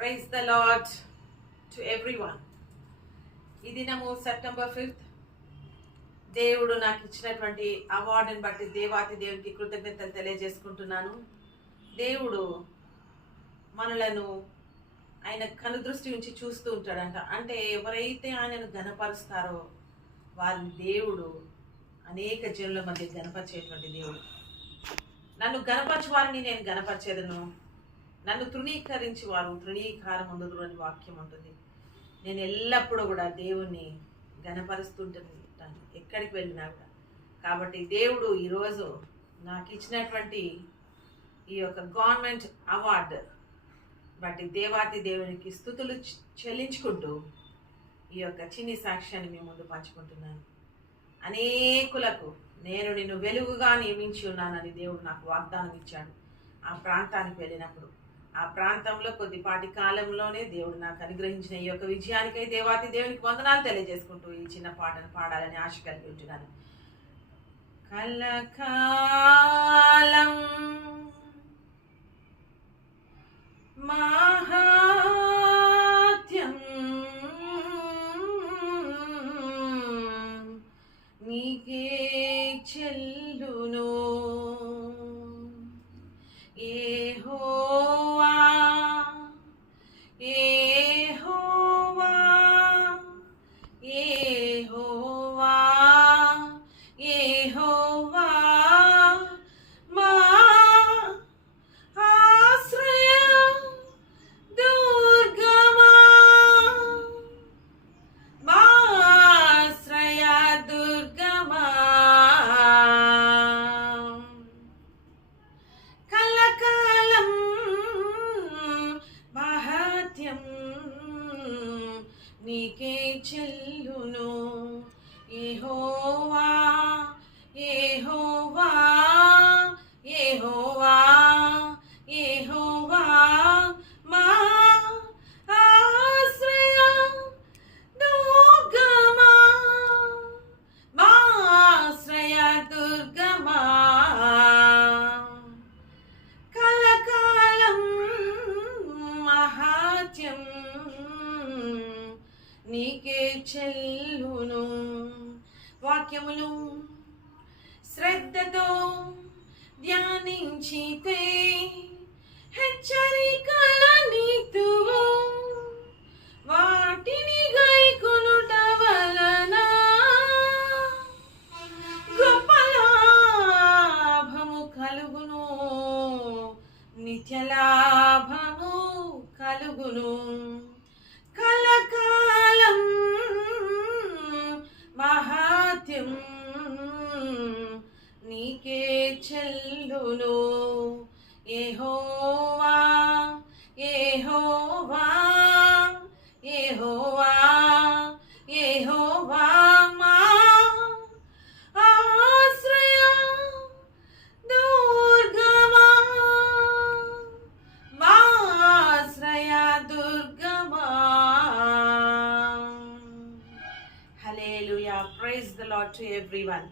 Praise the lord to everyone. ఈ దినము September 5th. దేవుడు నాకు ఇచ్చినటువంటి అవార్డుని బట్టి దేవాతి దేవునికి కృతజ్ఞతలు తెలియజేసుకుంటున్నాను. దేవుడు మనలను ఆయన కనుదృష్టి నుంచి చూస్తూ ఉంటాడంట. అంటే ఎవరైతే ఆయనను గణపరుస్తారో వారిని దేవుడు అనేక జనుల మధ్య గణపరిచేటువంటి దేవుడు. నన్ను గణపరచు వారిని నేను గణపరిచేదను, నన్ను తృణీకరించి వారు తృణీకారం ఉండదు అని వాక్యం ఉంటుంది. నేను ఎల్లప్పుడూ కూడా దేవుణ్ణి గణపరుస్తుంటాను ఎక్కడికి వెళ్ళినా కూడా. కాబట్టి దేవుడు ఈరోజు నాకు ఇచ్చినటువంటి ఈ యొక్క గవర్నమెంట్ అవార్డు బట్టి దేవాతి దేవునికి స్తుతులు చెల్లించుకుంటూ ఈ యొక్క చిన్ని సాక్ష్యాన్ని మీ ముందు పంచుకుంటున్నాను. అనేకులకు నేను నిన్ను వెలుగుగా నియమించి ఉన్నానని దేవుడు నాకు వాగ్దానం ఇచ్చాడు. ఆ ప్రాంతానికి వెళ్ళినప్పుడు ఆ ప్రాంతంలో కొద్దిపాటి కాలంలోనే దేవుడు నాకు అనుగ్రహించిన ఈ యొక్క విజయానికై దేవాతి దేవునికి వందనాలు తెలియజేసుకుంటూ ఈ చిన్న పాటను పాడాలని ఆశ కలిగి ఉంటున్నాను. కలకాలం మహాత్యం నీకే చెల్లును యెహోవా యెహోవా యెహోవా యెహోవా మా ఆశ్రయ దుర్గమా మా ఆశ్రయ దుర్గమా కలకాలం మహాత్యం నీకే చెల్లును యెహోవా యెహోవా యెహోవా యెహోవా మా ఆశ్రయ దుర్గమా మా ఆశ్రయ దుర్గమా కలకాలం మహాత్యం నీకే చెల్లును. వాక్యములు శ్రద్ధతో ధ్యానించితే హెచ్చరికల నీతువు వాటిని గైకొనుట వలన గొప్ప లాభము కలుగును, నిత్య లాభము కలుగును. కలకాలం మహాత్యం నీకే చెల్లును యెహోవా యెహోవా యెహోవా యెహోవా మా ఆశ్రయ దుర్గమా మా ఆశ్రయ దుర్గమా. Hallelujah. Praise the lord to everyone.